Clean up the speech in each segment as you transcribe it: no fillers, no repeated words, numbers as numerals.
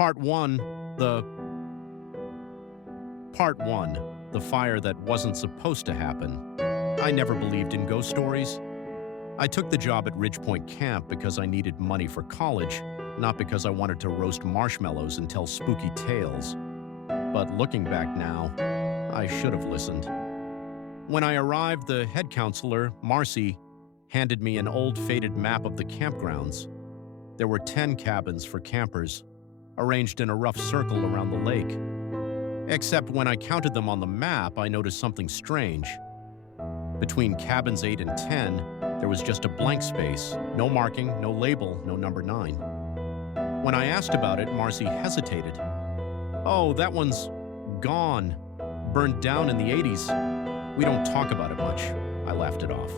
Part 1, the Part 1, the fire that wasn't supposed to happen. I never believed in ghost stories. I took the job at Ridgepoint Camp because I needed money for college, not because I wanted to roast marshmallows and tell spooky tales. But looking back now, I should have listened. When I arrived, the head counselor, Marcy, handed me an old faded map of the campgrounds. There were 10 cabins for campers, arranged in a rough circle around the lake. Except when I counted them on the map, I noticed something strange. Between cabins 8 and 10, there was just a blank space, no marking, no label, no number 9. When I asked about it, Marcy hesitated. "Oh, that one's gone. Burned down in the 80s. We don't talk about it much." I laughed it off.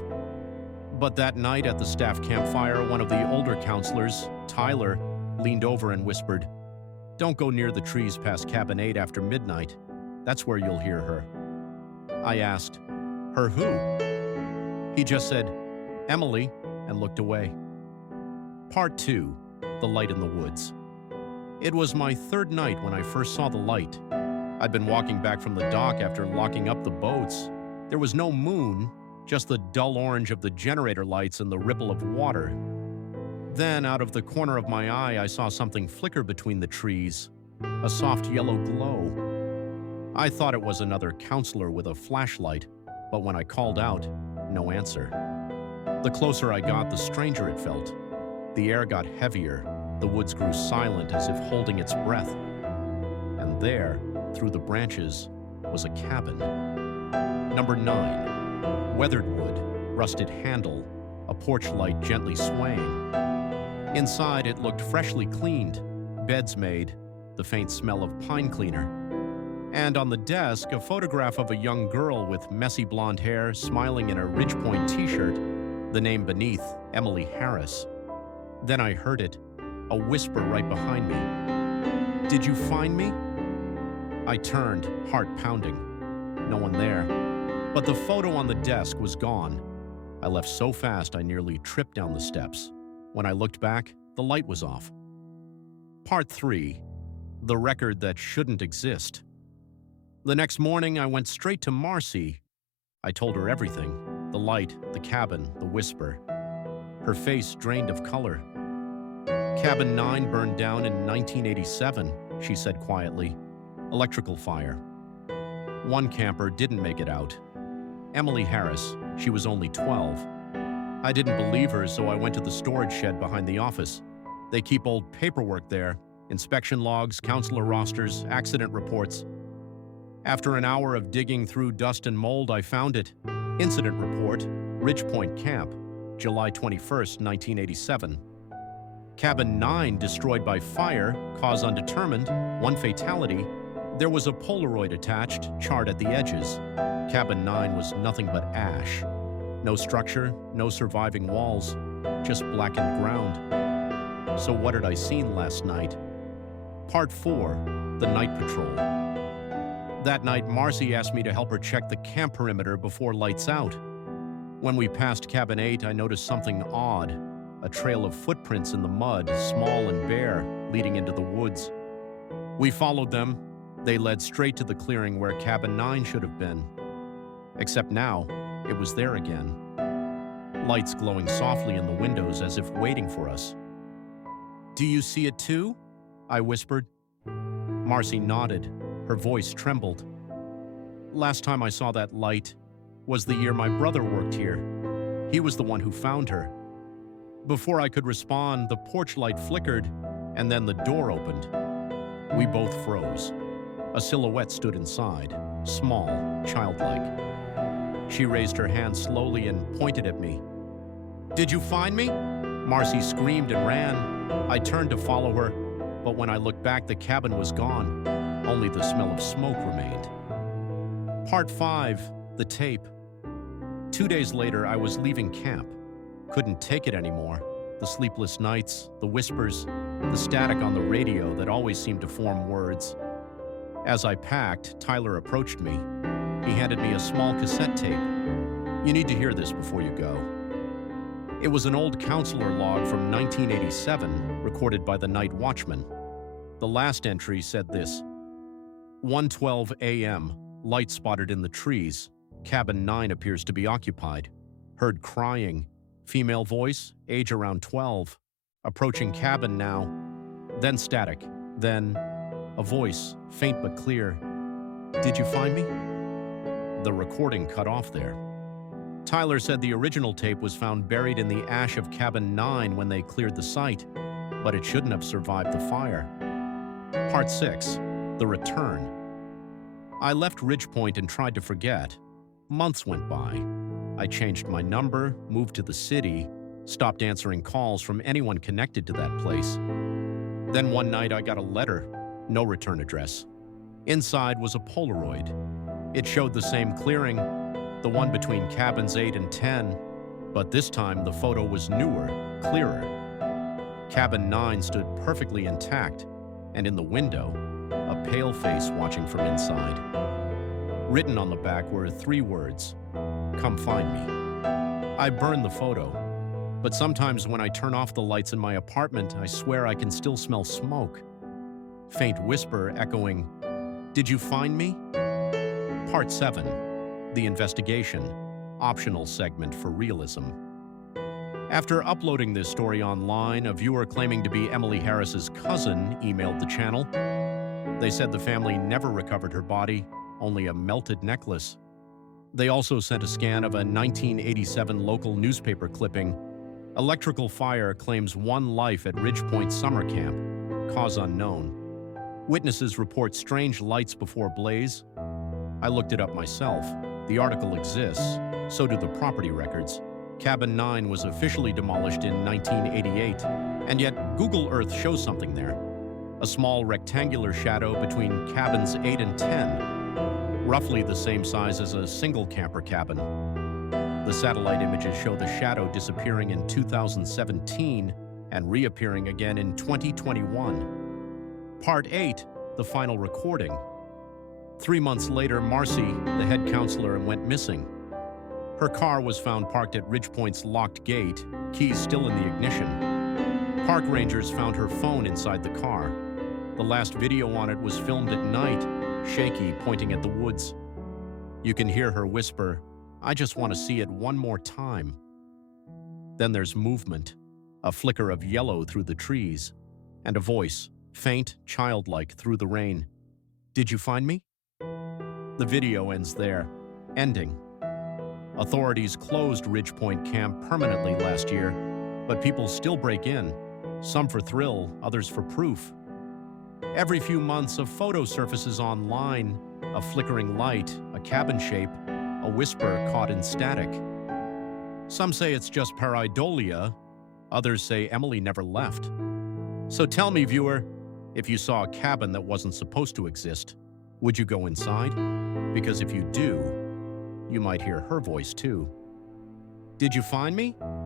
But that night at the staff campfire, one of the older counselors, Tyler, leaned over and whispered, "Don't go near the trees past cabin 8 after midnight. That's where you'll hear her." I asked, "Her who?" He just said, "Emily," and looked away. Part 2, the light in the woods. It was my third night when I first saw the light. I'd been walking back from the dock after locking up the boats. There was no moon, just the dull orange of the generator lights and the ripple of water. Then, out of the corner of my eye, I saw something flicker between the trees, a soft yellow glow. I thought it was another counselor with a flashlight, but when I called out, no answer. The closer I got, the stranger it felt. The air got heavier, the woods grew silent as if holding its breath. And there, through the branches, was a cabin. Number 9, weathered wood, rusted handle, a porch light gently swaying. Inside, it looked freshly cleaned, beds made, the faint smell of pine cleaner. And on the desk, a photograph of a young girl with messy blonde hair smiling in a Ridgepoint t-shirt, the name beneath, Emily Harris. Then I heard it, a whisper right behind me. "Did you find me?" I turned, heart pounding. No one there. But the photo on the desk was gone. I left so fast I nearly tripped down the steps. When I looked back, the light was off. Part 3, the record that shouldn't exist. The next morning, I went straight to Marcy. I told her everything, the light, the cabin, the whisper. Her face drained of color. "Cabin 9 burned down in 1987, she said quietly. "Electrical fire. One camper didn't make it out. Emily Harris, she was only 12. I didn't believe her, so I went to the storage shed behind the office. They keep old paperwork there, inspection logs, counselor rosters, accident reports. After an hour of digging through dust and mold, I found it. Incident report, Ridgepoint Camp, July 21st, 1987. Cabin 9 destroyed by fire, cause undetermined, 1 fatality. There was a Polaroid attached, charred at the edges. Cabin 9 was nothing but ash. No structure, no surviving walls, just blackened ground. So what had I seen last night? Part 4, the night patrol. That night, Marcy asked me to help her check the camp perimeter before lights out. When we passed cabin 8, I noticed something odd, a trail of footprints in the mud, small and bare, leading into the woods. We followed them. They led straight to the clearing where cabin 9 should have been. Except now, it was there again. Lights glowing softly in the windows as if waiting for us. "Do you see it too?" I whispered. Marcy nodded. Her voice trembled. "Last time I saw that light was the year my brother worked here. He was the one who found her." Before I could respond, the porch light flickered, and then the door opened. We both froze. A silhouette stood inside, small, childlike. She raised her hand slowly and pointed at me. "Did you find me?" Marcy screamed and ran. I turned to follow her, but when I looked back, the cabin was gone. Only the smell of smoke remained. Part 5, the tape. 2 days later, I was leaving camp. Couldn't take it anymore. The sleepless nights, the whispers, the static on the radio that always seemed to form words. As I packed, Tyler approached me. He handed me a small cassette tape. "You need to hear this before you go." It was an old counselor log from 1987, recorded by the night watchman. The last entry said this: 1:12 a.m., light spotted in the trees. Cabin 9 appears to be occupied. Heard crying. Female voice, age around 12. Approaching cabin now. Then static. Then a voice, faint but clear. Did you find me? The recording cut off there. Tyler said the original tape was found buried in the ash of Cabin 9 when they cleared the site, but it shouldn't have survived the fire. Part 6. The Return. I left Ridgepoint and tried to forget. Months went by. I changed my number, moved to the city, stopped answering calls from anyone connected to that place. Then one night I got a letter, no return address. Inside was a Polaroid. It showed the same clearing, the one between cabins 8 and 10, but this time the photo was newer, clearer. Cabin 9 stood perfectly intact, and in the window, a pale face watching from inside. Written on the back were 3 words: "Come find me." I burned the photo, but sometimes when I turn off the lights in my apartment, I swear I can still smell smoke. Faint whisper echoing, "Did you find me?" Part 7. The Investigation. Optional segment for realism. After uploading this story online, a viewer claiming to be Emily Harris's cousin emailed the channel. They said the family never recovered her body, only a melted necklace. They also sent a scan of a 1987 local newspaper clipping. Electrical fire claims 1 life at Ridgepoint Summer Camp. Cause unknown. Witnesses report strange lights before blaze. I looked it up myself. The article exists. So do the property records. Cabin 9 was officially demolished in 1988, and yet Google Earth shows something there. A small rectangular shadow between cabins 8 and 10, roughly the same size as a single camper cabin. The satellite images show the shadow disappearing in 2017 and reappearing again in 2021. Part 8, the final recording. 3 months later, Marcy, the head counselor, went missing. Her car was found parked at Ridgepoint's locked gate, keys still in the ignition. Park rangers found her phone inside the car. The last video on it was filmed at night, shaky, pointing at the woods. You can hear her whisper, "I just want to see it one more time." Then there's movement, a flicker of yellow through the trees, and a voice, faint, childlike, through the rain. "Did you find me?" The video ends there, ending. Authorities closed Ridgepoint Camp permanently last year, but people still break in, some for thrill, others for proof. Every few months, a photo surfaces online, a flickering light, a cabin shape, a whisper caught in static. Some say it's just pareidolia, others say Emily never left. So tell me, viewer, if you saw a cabin that wasn't supposed to exist, would you go inside? Because if you do, you might hear her voice too. Did you find me?